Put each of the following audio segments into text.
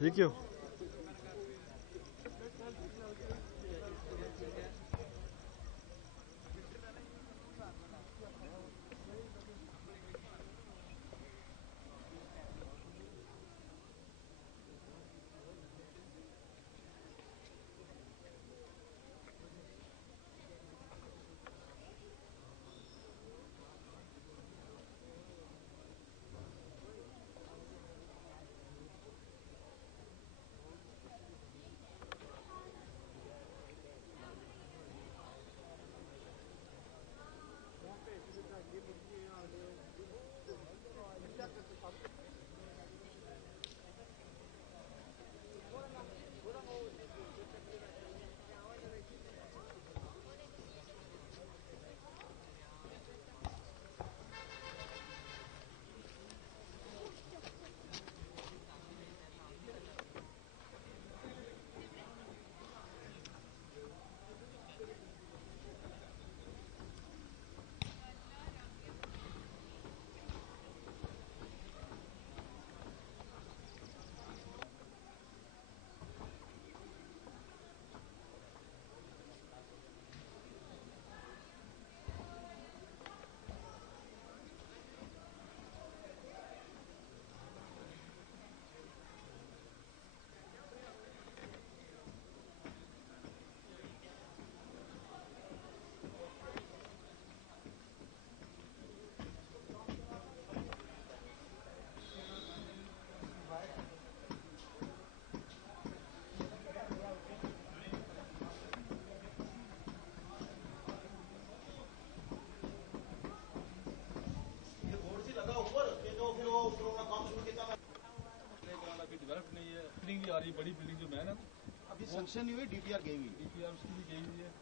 Thank you. Develop नहीं है, building भी आ रही है, बड़ी बिल्डिंग जो है ना अभी संक्शन नहीं हुई, डीपीआर गई हुई, डीपीआर उसकी भी गई हुई है।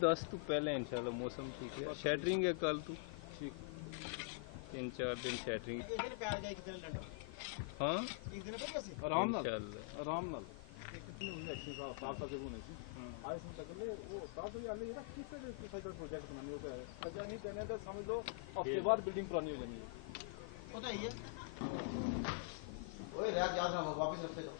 दस तो पहले इंशाल्लाह मौसम ठीक है, शैटरिंग है कल तो ठीक, 3-4 दिन शैटरिंग। हाँ आराम नाल इंशाल्लाह आराम नाल कितने होने अच्छी साफ साफ होने चाहिए। आज हम तक ले वो साफ ही आले ना किस तरह से साइकिल प्रोजेक्ट बनाने होता है, अच्छा नहीं देने तो समझ लो हफ्ते बाद बिल्डिंग पुरानी हो जानी है। पता ही है। ओए यार याद रहा वापस रखते दो।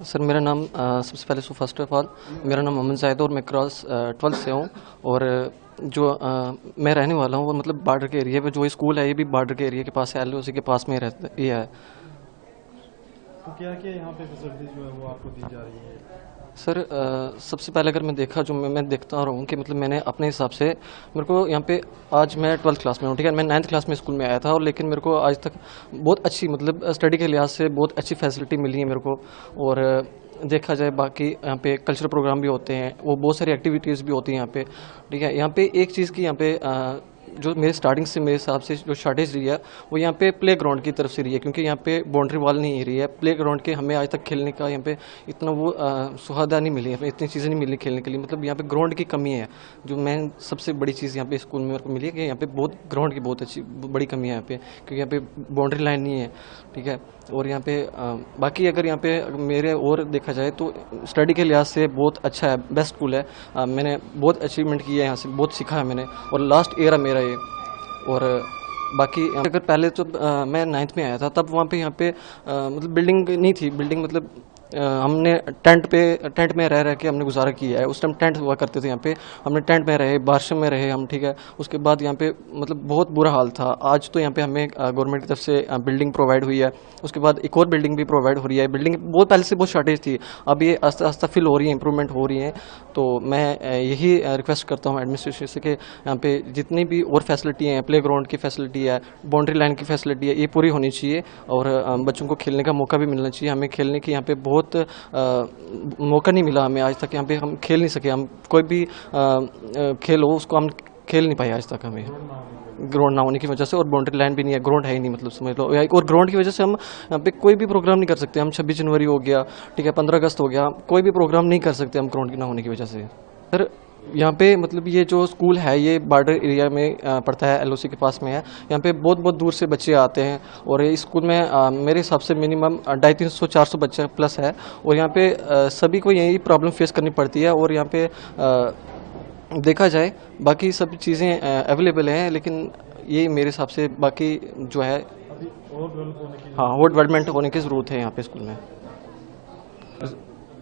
सर मेरा नाम सबसे पहले सो फर्स्ट ऑफ ऑल मेरा नाम मोहम्मद जाहिद और मैं क्रॉस 12 से हूँ। और जो मैं रहने वाला हूँ वो मतलब बॉर्डर के एरिया पे, जो स्कूल है ये भी बॉर्डर के एरिया के पास है, LOC के पास में रहता ये है। तो क्या क्या यहाँ पे फैसिलिटीज जो है वो आपको दी जा रही है? सर सबसे पहले अगर मैं देखा जो मैं देखता रहा हूँ कि मतलब मैंने अपने हिसाब से मेरे को यहाँ पे, आज मैं 12th क्लास में हूँ, ठीक है, मैं 9th क्लास में स्कूल में आया था, और लेकिन मेरे को आज तक बहुत अच्छी मतलब स्टडी के लिहाज से बहुत अच्छी फैसिलिटी मिली है मेरे को। और देखा जाए बाकी यहाँ पे कल्चरल प्रोग्राम भी होते हैं, वो बहुत सारी एक्टिविटीज़ भी होती हैं यहाँ पे, ठीक है। यहाँ पे एक चीज़ की यहाँ पे जो मेरे स्टार्टिंग से मेरे हिसाब से जो शॉर्टेज रही है वो यहाँ पे प्ले ग्राउंड की तरफ से रही है, क्योंकि यहाँ पे बाउंड्री वॉल नहीं रही है। प्ले ग्राउंड के हमें आज तक खेलने का यहाँ पे इतना वो सुविधा नहीं मिली है, इतनी चीज़ें नहीं मिली खेलने के लिए, मतलब यहाँ पे ग्राउंड की कमी है। जो मैं सबसे बड़ी चीज़ यहाँ पे स्कूल में मेरे को मिली है कि यहाँ पे बहुत ग्राउंड की बहुत अच्छी बड़ी कमी है यहाँ पे, क्योंकि यहाँ पे बाउंड्री लाइन नहीं है, ठीक है। और यहाँ पे बाकी अगर यहाँ पे मेरे और देखा जाए तो स्टडी के लिहाज से बहुत अच्छा है, बेस्ट स्कूल है। मैंने बहुत अचीवमेंट की है यहाँ से, बहुत सीखा है मैंने, और लास्ट ईयर है मेरा ये। और बाकी अगर पहले तो मैं 9th में आया था तब वहाँ पे यहाँ पे मतलब बिल्डिंग नहीं थी, बिल्डिंग मतलब हमने टेंट में रह के हमने गुजारा किया है। उस टाइम टेंट हुआ करते थे यहाँ पे, हमने टेंट में रहे, बारिश में रहे हम, ठीक है। उसके बाद यहाँ पे मतलब बहुत बुरा हाल था। आज तो यहाँ पे हमें गवर्नमेंट की तरफ से बिल्डिंग प्रोवाइड हुई है, उसके बाद एक और बिल्डिंग भी प्रोवाइड हो रही है। बिल्डिंग बहुत पहले से बहुत शॉर्टेज थी, अब ये आस्ता आस्ता फिल हो रही है, इंप्रूवमेंट हो रही है। तो मैं यही रिक्वेस्ट करता हूँ एडमिनिस्ट्रेशन से कि यहाँ पे जितनी भी और फैसिलिटी हैं, प्ले ग्राउंड की फैसिलिटी है, बाउंड्री लाइन की फैसिलिटी है, ये पूरी होनी चाहिए। और बच्चों को खेलने का मौका भी मिलना चाहिए। हमें खेलने की यहाँ पे बहुत मौका नहीं मिला हमें आज तक, यहाँ पे हम खेल नहीं सके। हम कोई भी खेल हो उसको हम खेल नहीं पाए आज तक, हमें ग्राउंड ना होने की वजह से, और बाउंड्री लाइन भी नहीं है, ग्राउंड है ही नहीं, मतलब समझ लो। और ग्राउंड की वजह से हम यहाँ पे कोई भी प्रोग्राम नहीं कर सकते। हम 26 जनवरी हो गया, ठीक है, 15 अगस्त हो गया, कोई भी प्रोग्राम नहीं कर सकते हम ग्राउंड की ना होने की वजह से। सर यहाँ पे मतलब ये जो स्कूल है ये बॉर्डर एरिया में पड़ता है, LOC के पास में है। यहाँ पे बहुत बहुत दूर से बच्चे आते हैं, और इस स्कूल में मेरे हिसाब से मिनिमम 250-300-400 बच्चे प्लस है। और यहाँ पे सभी को यही प्रॉब्लम फेस करनी पड़ती है। और यहाँ पे देखा जाए बाकी सब चीज़ें अवेलेबल हैं, लेकिन ये मेरे हिसाब से बाकी जो है अभी और डेवलप होने की हाँ और डेवलपमेंट होने की ज़रूरत है यहाँ पे स्कूल में।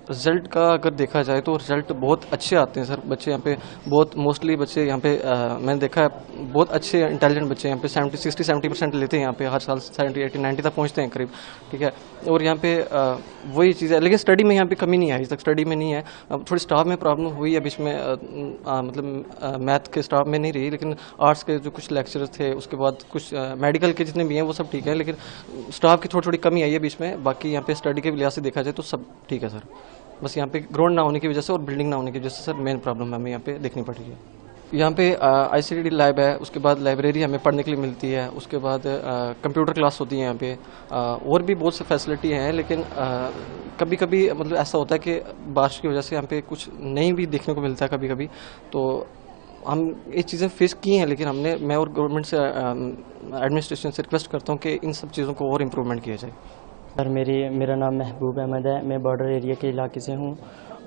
रिज़ल्ट का अगर देखा जाए तो रिज़ल्ट बहुत अच्छे आते हैं सर। बच्चे यहाँ पे बहुत मोस्टली बच्चे यहाँ पे मैंने देखा है बहुत अच्छे इंटेलिजेंट बच्चे यहाँ पे 60-70% लेते हैं यहाँ पे हर साल, 70-80-90 तक पहुँचते हैं करीब, ठीक है। और यहाँ पे वही चीज़ है, लेकिन स्टडी में यहाँ पे कमी नहीं है, अभी तक स्टडी में नहीं है। अब थोड़ी स्टाफ में प्रॉब्लम हुई है बीच में, मतलब मैथ के स्टाफ में नहीं रही, लेकिन आर्ट्स के जो कुछ लेक्चरर्स थे, उसके बाद कुछ मेडिकल के जितने भी हैं वो सब ठीक है, लेकिन स्टाफ की थोड़ी थोड़ी कमी आई है बीच में। बाकी यहाँ पे स्टडी के लिहाज से देखा जाए तो सब ठीक है सर। बस यहाँ पे ग्राउंड ना होने की वजह से और बिल्डिंग ना होने की वजह से सर मेन प्रॉब्लम हमें यहाँ पे देखनी पड़ रही है। यहाँ पे ICT लैब है, उसके बाद लाइब्रेरी हमें पढ़ने के लिए मिलती है, उसके बाद कंप्यूटर क्लास होती है यहाँ पे, और भी बहुत सी फैसिलिटी हैं। लेकिन कभी कभी मतलब ऐसा होता है कि बारिश की वजह से यहाँ पे कुछ नहीं भी देखने को मिलता है कभी कभी। तो हम ये चीज़ें फेस की हैं, लेकिन मैं और गवर्नमेंट से एडमिनिस्ट्रेशन से रिक्वेस्ट करता हूँ कि इन सब चीज़ों को और इम्प्रूवमेंट किया जाए। सर मेरा नाम महबूब अहमद है, मैं बॉर्डर एरिया के इलाके से हूँ,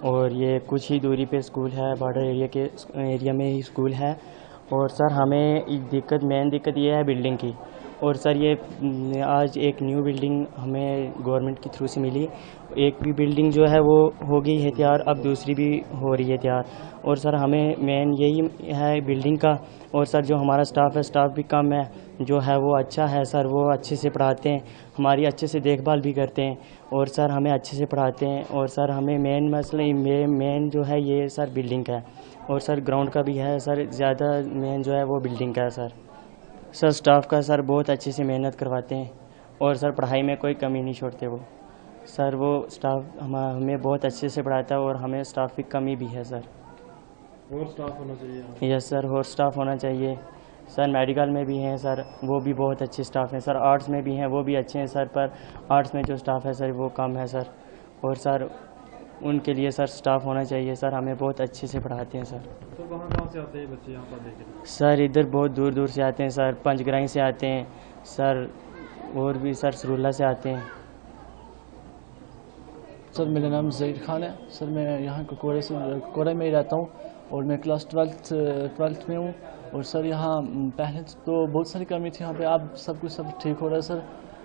और ये कुछ ही दूरी पे स्कूल है, बॉर्डर एरिया में ही स्कूल है। और सर हमें मेन दिक्कत ये है बिल्डिंग की। और सर ये आज एक न्यू बिल्डिंग हमें गवर्नमेंट के थ्रू से मिली, एक भी बिल्डिंग जो है वो हो गई है तैयार, अब दूसरी भी हो रही है तैयार। और सर हमें मेन यही है बिल्डिंग का। और सर जो हमारा स्टाफ है, स्टाफ भी कम है, जो है वो अच्छा है सर, वो अच्छे से पढ़ाते हैं, हमारी अच्छे से देखभाल भी करते हैं, और सर हमें अच्छे से पढ़ाते हैं। और सर हमें मेन मसला मेन जो है ये सर बिल्डिंग का है, और सर ग्राउंड का भी है सर, ज़्यादा मेन जो है वो बिल्डिंग का है सर। सर स्टाफ का सर बहुत अच्छे से मेहनत करवाते हैं, और सर पढ़ाई में कोई कमी नहीं छोड़ते वो सर। वो स्टाफ हमें बहुत अच्छे से पढ़ाता है, और हमें स्टाफ की कमी भी है सर। और स्टाफ होना चाहिए। यस सर, और स्टाफ होना चाहिए सर। मेडिकल में भी हैं सर, वो भी बहुत अच्छे स्टाफ हैं सर। आर्ट्स में भी हैं, वो भी अच्छे हैं सर, पर आर्ट्स में जो स्टाफ है सर वो कम है सर। और सर उनके लिए सर स्टाफ होना चाहिए सर, हमें बहुत अच्छे से पढ़ाते हैं सर। तो कहाँ से आते हैं बच्चे यहाँ पर देखें? सर इधर बहुत दूर दूर से आते हैं सर, पंचग्राही से आते हैं सर, और भी सर सरूला से आते हैं। सर मेरा नाम ज़हीर खान है सर, मैं यहाँ कोरे में ही रहता हूँ, और मैं क्लास 12th में हूँ। और सर यहाँ पहले तो बहुत सारी कमी थी यहाँ पे, अब सब कुछ ठीक हो रहा है सर।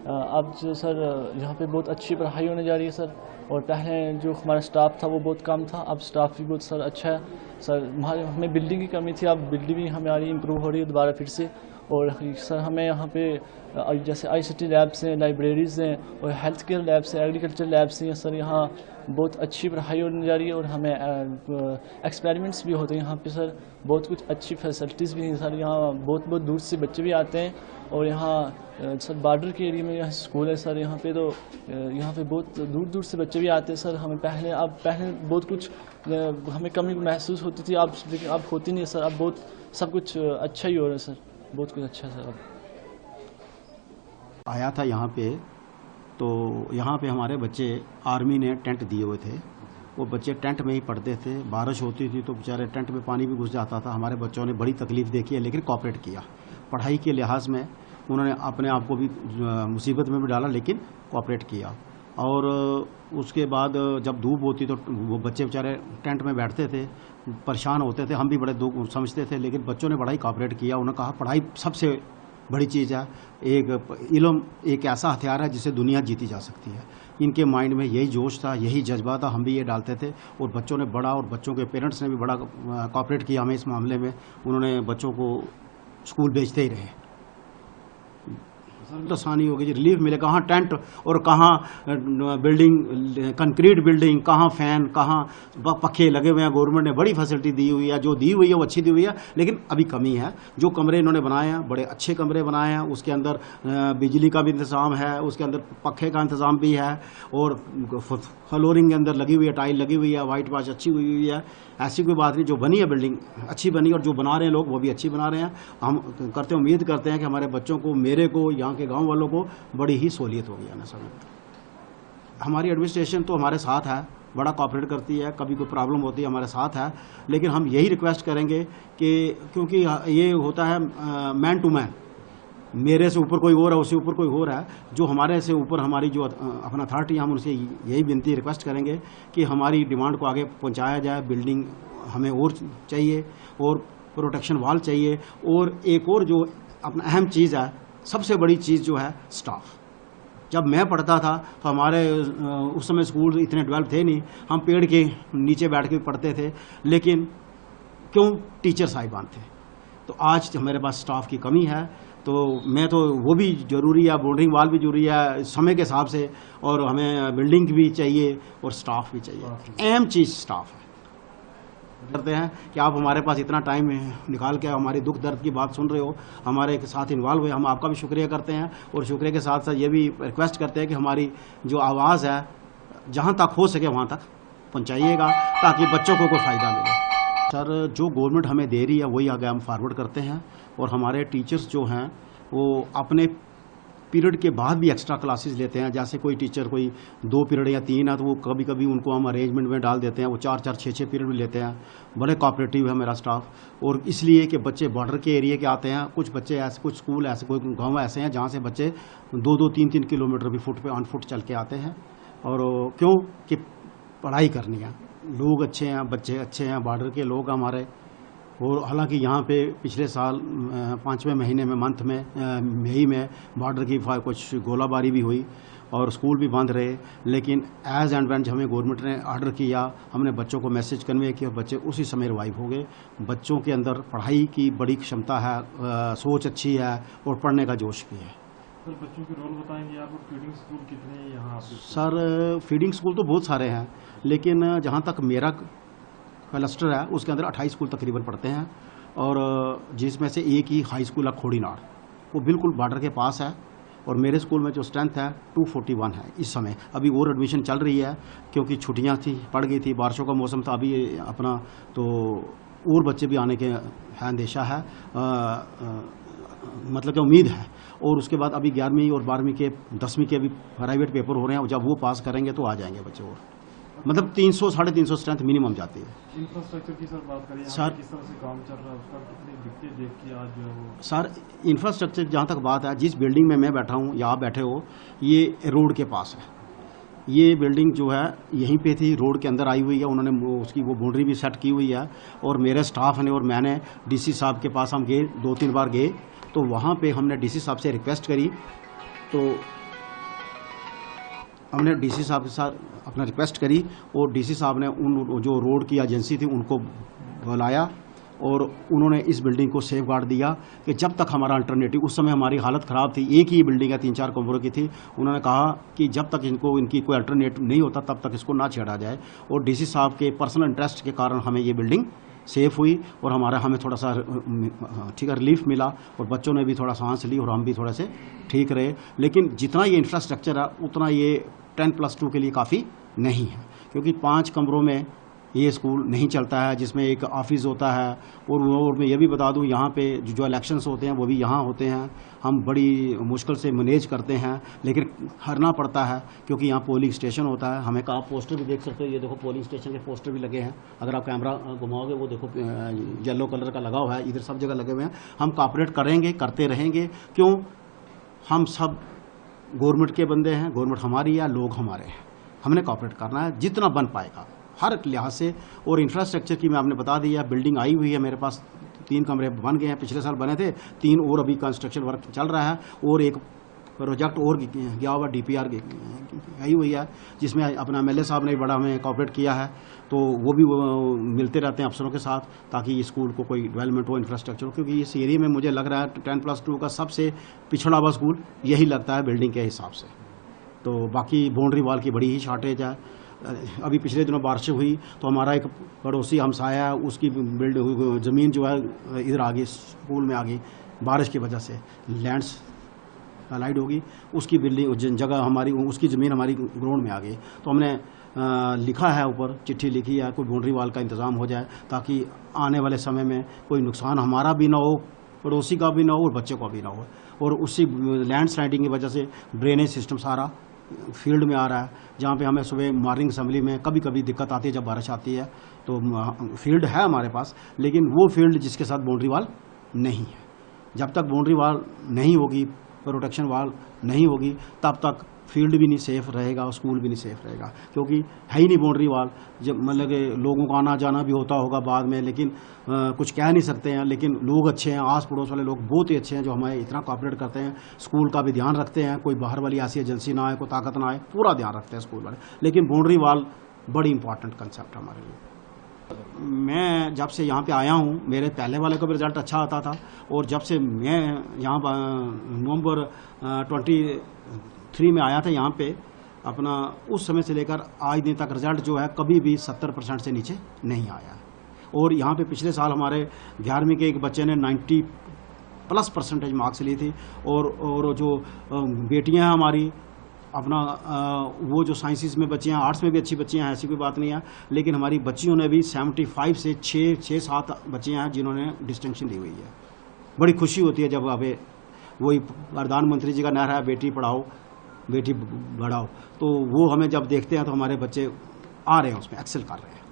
अब जो सर यहाँ पे बहुत अच्छी पढ़ाई होने जा रही है सर। और पहले जो हमारा स्टाफ था वो बहुत कम था, अब स्टाफ भी बहुत सर अच्छा है सर। हमें बिल्डिंग की कमी थी, अब बिल्डिंग भी हमारी इम्प्रूव हो रही है दोबारा फिर से। और सर हमें यहाँ पे जैसे ICT लैब्स हैं, लाइब्रेरीज़ हैं और हेल्थ केयर लैब्स हैं, एग्रीकल्चर लैब्स हैं सर। यहाँ बहुत अच्छी पढ़ाई होने जा रही है और हमें एक्सपेरिमेंट्स भी होते हैं यहाँ पे सर। बहुत कुछ अच्छी फैसिलिटीज़ भी हैं सर। यहाँ बहुत बहुत दूर से बच्चे भी आते हैं और यहाँ सर बॉर्डर के एरिया में यहाँ स्कूल है सर। यहाँ पे तो यहाँ पे बहुत दूर दूर से बच्चे भी आते हैं सर। हमें पहले बहुत कुछ हमें कमी महसूस होती थी, अब लेकिन अब होती नहीं है सर। अब बहुत सब कुछ अच्छा ही हो रहा है सर, बहुत कुछ अच्छा सर। अब आया था यहाँ पे, तो यहाँ पे हमारे बच्चे आर्मी ने टेंट दिए हुए थे, वो बच्चे टेंट में ही पढ़ते थे। बारिश होती थी तो बेचारे टेंट में पानी भी घुस जाता था। हमारे बच्चों ने बड़ी तकलीफ़ देखी है लेकिन कोऑपरेट किया। पढ़ाई के लिहाज में उन्होंने अपने आप को भी मुसीबत में भी डाला लेकिन कोऑपरेट किया। और उसके बाद जब धूप होती तो वो बच्चे बेचारे टेंट में बैठते थे, परेशान होते थे। हम भी बड़े दुख समझते थे लेकिन बच्चों ने बड़ा ही कोऑपरेट किया। उन्होंने कहा पढ़ाई सबसे बड़ी चीज़ है, इल्म एक ऐसा हथियार है जिससे दुनिया जीती जा सकती है। इनके माइंड में यही जोश था, यही जज्बा था, हम भी ये डालते थे। और बच्चों ने बड़ा, और बच्चों के पेरेंट्स ने भी बड़ा कोऑपरेट किया हमें इस मामले में। उन्होंने बच्चों को स्कूल भेजते ही रहे। आसानी होगी जी, रिलीफ मिले। कहाँ टेंट और कहाँ बिल्डिंग, कंक्रीट बिल्डिंग, कहाँ फैन, कहाँ पखे लगे हुए हैं। गवर्नमेंट ने बड़ी फैसिलिटी दी हुई है, जो दी हुई है वो अच्छी दी हुई है लेकिन अभी कमी है। जो कमरे इन्होंने बनाए हैं बड़े अच्छे कमरे बनाए हैं, उसके अंदर बिजली का भी इंतज़ाम है, उसके अंदर पखे का इंतज़ाम भी है और फ्लोरिंग के अंदर लगी हुई है, टाइल लगी हुई है, वाइट वॉश अच्छी हुई है। ऐसी कोई बात नहीं, जो बनी है बिल्डिंग अच्छी बनी और जो बना रहे हैं लोग वो भी अच्छी बना रहे हैं। हम उम्मीद करते हैं कि हमारे बच्चों को, मेरे को, यहाँ के गांव वालों को बड़ी ही सहूलियत होगी आने समय में। हमारी एडमिनिस्ट्रेशन तो हमारे साथ है, बड़ा कोऑपरेट करती है, कभी कोई प्रॉब्लम होती है हमारे साथ है। लेकिन हम यही रिक्वेस्ट करेंगे कि क्योंकि ये होता है मैन टू मैन, मेरे से ऊपर कोई और है, उससे ऊपर कोई और है, जो हमारे से ऊपर हमारी जो अपना अथॉरिटी, हम उनसे यही विनती रिक्वेस्ट करेंगे कि हमारी डिमांड को आगे पहुंचाया जाए। बिल्डिंग हमें और चाहिए और प्रोटेक्शन वाल चाहिए। और एक और जो अपना अहम चीज़ है, सबसे बड़ी चीज़ जो है स्टाफ। जब मैं पढ़ता था तो हमारे उस समय स्कूल इतने डेवलप थे नहीं, हम पेड़ के नीचे बैठ के पढ़ते थे, लेकिन क्यों टीचर साहिबान थे। तो आज हमारे पास स्टाफ की कमी है, तो मैं तो वो भी ज़रूरी है, बाउंड्रिंग वाल भी जरूरी है समय के हिसाब से, और हमें बिल्डिंग भी चाहिए और स्टाफ भी चाहिए। अहम चीज़ स्टाफ है। करते हैं कि आप हमारे पास इतना टाइम निकाल के हमारी दुख दर्द की बात सुन रहे हो, हमारे साथ इन्वॉल्व हुए, हम आपका भी शुक्रिया करते हैं। और शुक्रिया के साथ साथ ये भी रिक्वेस्ट करते हैं कि हमारी जो आवाज़ है जहाँ तक हो सके वहाँ तक पहुँचाइएगा ताकि बच्चों को कोई फ़ायदा मिले। सर, जो गवर्नमेंट हमें दे रही है वही आगे हम फॉरवर्ड करते हैं। और हमारे टीचर्स जो हैं वो अपने पीरियड के बाद भी एक्स्ट्रा क्लासेस लेते हैं। जैसे कोई टीचर कोई 2 पीरियड या 3 है तो वो कभी कभी उनको हम अरेंजमेंट में डाल देते हैं, वो 4-4, 6-6 पीरियड भी लेते हैं। बड़े कोऑपरेटिव है मेरा स्टाफ। और इसलिए कि बच्चे बॉर्डर के एरिया के आते हैं, कुछ बच्चे ऐसे, कुछ स्कूल ऐसे, कोई गाँव ऐसे हैं जहाँ से बच्चे 2-2, 3-3 किलोमीटर भी ऑन फुट चल के आते हैं। और क्यों कि पढ़ाई करनी है। लोग अच्छे हैं, बच्चे अच्छे हैं, बॉर्डर के लोग हमारे। और हालांकि यहाँ पे पिछले साल 5वें महीने में मई में बॉर्डर की कुछ गोलाबारी भी हुई और स्कूल भी बंद रहे। लेकिन एज एंड व्हेन हमें गवर्नमेंट ने ऑर्डर किया, हमने बच्चों को मैसेज कन्वे किया, बच्चे उसी समय रिवाइव हो गए। बच्चों के अंदर पढ़ाई की बड़ी क्षमता है, सोच अच्छी है और पढ़ने का जोश भी है। सर, बच्चों के रोल बताएंगे आप? फीडिंग स्कूल कितने हैं यहाँ? सर, फीडिंग स्कूल तो बहुत सारे हैं, लेकिन जहाँ तक मेरा क्लस्टर है उसके अंदर 28 स्कूल तकरीबन पढ़ते हैं। और जिसमें से एक ही हाई स्कूल है खोड़ीनाड़, वो बिल्कुल बॉर्डर के पास है। और मेरे स्कूल में जो स्ट्रेंथ है 241 है इस समय। अभी और एडमिशन चल रही है क्योंकि छुट्टियां थी, पड़ गई थी, बारिशों का मौसम था अभी अपना, तो और बच्चे भी आने के है अंदेशा है, मतलब कि उम्मीद है। और उसके बाद अभी 11वीं और 12वीं के 10वीं के भी प्राइवेट पेपर हो रहे हैं, जब वो पास करेंगे तो आ जाएंगे बच्चे। और मतलब 300-350 स्ट्रेंथ मिनिमम जाती है। इंफ्रास्ट्रक्चर की सर बात करें, सर, किस तरह से काम चल रहा है उसका, कितनी दिक्कतें देख के आज जो है वो? सर, इंफ्रास्ट्रक्चर जहाँ तक बात है, जिस बिल्डिंग में मैं बैठा हूँ या आप बैठे हो, ये रोड के पास है। ये बिल्डिंग जो है यहीं पे थी, रोड के अंदर आई हुई है। उन्होंने उसकी वो बाउंड्री भी सेट की हुई है। और मेरे स्टाफ ने और मैंने DC साहब के पास हम गए, 2-3 बार गए, तो वहाँ पे हमने DC साहब से रिक्वेस्ट करी, तो हमने डीसी साहब के साथ अपना रिक्वेस्ट करी और डीसी साहब ने उन जो रोड की एजेंसी थी उनको बुलाया और उन्होंने इस बिल्डिंग को सेफ गार्ड दिया कि जब तक हमारा अल्टरनेटिव, उस समय हमारी हालत ख़राब थी, एक ही बिल्डिंग है 3-4 कमरों की थी, उन्होंने कहा कि जब तक इनकी कोई अल्टरनेटिव नहीं होता तब तक इसको ना छेड़ा जाए। और डीसी साहब के पर्सनल इंटरेस्ट के कारण हमें ये बिल्डिंग सेफ़ हुई और हमें थोड़ा सा ठीक है रिलीफ मिला और बच्चों ने भी थोड़ा सांस ली और हम भी थोड़े से ठीक रहे। लेकिन जितना ये इंफ्रास्ट्रक्चर है उतना ये 10+2 के लिए काफ़ी नहीं है, क्योंकि 5 कमरों में ये स्कूल नहीं चलता है, जिसमें एक ऑफिस होता है। और मैं ये भी बता दूं, यहाँ पे जो इलेक्शंस होते हैं वो भी यहाँ होते हैं। हम बड़ी मुश्किल से मैनेज करते हैं, लेकिन हरना पड़ता है क्योंकि यहाँ पोलिंग स्टेशन होता है। हमें आप पोस्टर भी देख सकते हो, ये देखो पोलिंग स्टेशन के पोस्टर भी लगे हैं। अगर आप कैमरा घुमाओगे वो देखो येलो कलर का लगा हुआ है, इधर सब जगह लगे हुए हैं। हम कॉपरेट करेंगे, करते रहेंगे। क्यों? हम सब गवर्नमेंट के बंदे हैं, गवर्नमेंट हमारी है, लोग हमारे हैं। हमने कॉपरेट करना है जितना बन पाएगा हर लिहाज से। और इंफ्रास्ट्रक्चर की मैं आपने बता दिया, बिल्डिंग आई हुई है मेरे पास, 3 कमरे बन गए हैं, पिछले साल बने थे 3 और अभी कंस्ट्रक्शन वर्क चल रहा है और एक प्रोजेक्ट और गया हुआ DPR आई हुई है, जिसमें अपना MLA साहब ने बड़ा हमें कॉपरेट किया है। तो वो भी मिलते रहते हैं अफसरों के साथ ताकि स्कूल को कोई डेवलपमेंट हो, इंफ्रास्ट्रक्चर हो। क्योंकि इस एरिया में मुझे लग रहा है 10+2 का सबसे पिछड़ा हुआ स्कूल यही लगता है बिल्डिंग के हिसाब से। तो बाकी बाउंड्री वॉल की बड़ी ही शॉर्टेज है। अभी पिछले दिनों बारिश हुई तो हमारा एक पड़ोसी हमसाया है, उसकी ज़मीन जो है इधर आ गई, स्कूल में आ गई, बारिश की वजह से लैंड्स अलाइड होगी, उसकी बिल्डिंग जगह हमारी, उसकी ज़मीन हमारी ग्राउंड में आ गई। तो हमने लिखा है, ऊपर चिट्ठी लिखी है, कोई बाउंड्री वॉल का इंतज़ाम हो जाए ताकि आने वाले समय में कोई नुकसान हमारा भी ना हो, पड़ोसी का भी ना हो और बच्चे का भी ना हो। और उसी लैंड स्लाइडिंग की वजह से ड्रेनेज सिस्टम सारा फील्ड में आ रहा है, जहाँ पे हमें सुबह मॉर्निंग असेंबली में कभी कभी दिक्कत आती है जब बारिश आती है। तो फील्ड है हमारे पास, लेकिन वो फील्ड जिसके साथ बाउंड्री वॉल नहीं है। जब तक बाउंड्री वॉल नहीं होगी, प्रोटेक्शन वॉल नहीं होगी, तब तक फील्ड भी नहीं सेफ़ रहेगा और स्कूल भी नहीं सेफ़ रहेगा। क्योंकि है ही नहीं बाउंड्री वॉल। जब मतलब कि लोगों का आना जाना भी होता होगा बाद में, लेकिन कुछ कह नहीं सकते हैं। लेकिन लोग अच्छे हैं, आस पड़ोस वाले लोग बहुत ही अच्छे हैं जो हमें इतना कॉपरेट करते हैं। स्कूल का भी ध्यान रखते हैं, कोई बाहर वाली ऐसी एजेंसी ना आए, कोई ताकत ना आए, पूरा ध्यान रखते हैं स्कूल वाले। लेकिन बाउंड्री वॉल बड़ी इंपॉर्टेंट कंसेप्ट है हमारे लिए। मैं जब से यहाँ पे आया हूँ, मेरे पहले वाले का भी रिज़ल्ट अच्छा आता था, और जब से मैं यहाँ नवंबर 23 में आया था यहाँ पे अपना, उस समय से लेकर आज दिन तक रिज़ल्ट जो है कभी भी 70% से नीचे नहीं आया। और यहाँ पे पिछले साल हमारे 11वीं के एक बच्चे ने 90+ % मार्क्स ली थी। और जो बेटियाँ हैं हमारी अपना वो जो साइंसिस में बच्चियाँ, आर्ट्स में भी अच्छी बच्चियाँ हैं, ऐसी कोई बात नहीं है। लेकिन हमारी बच्चियों ने भी 75 से 6-7 बच्चियाँ हैं जिन्होंने डिस्टिंक्शन ली हुई है। बड़ी खुशी होती है जब अभी वही प्रधानमंत्री जी का नारा है, बेटी पढ़ाओ बेटी बढ़ाओ, तो वो हमें जब देखते हैं तो हमारे बच्चे आ रहे हैं, उसमें एक्सेल कर रहे हैं।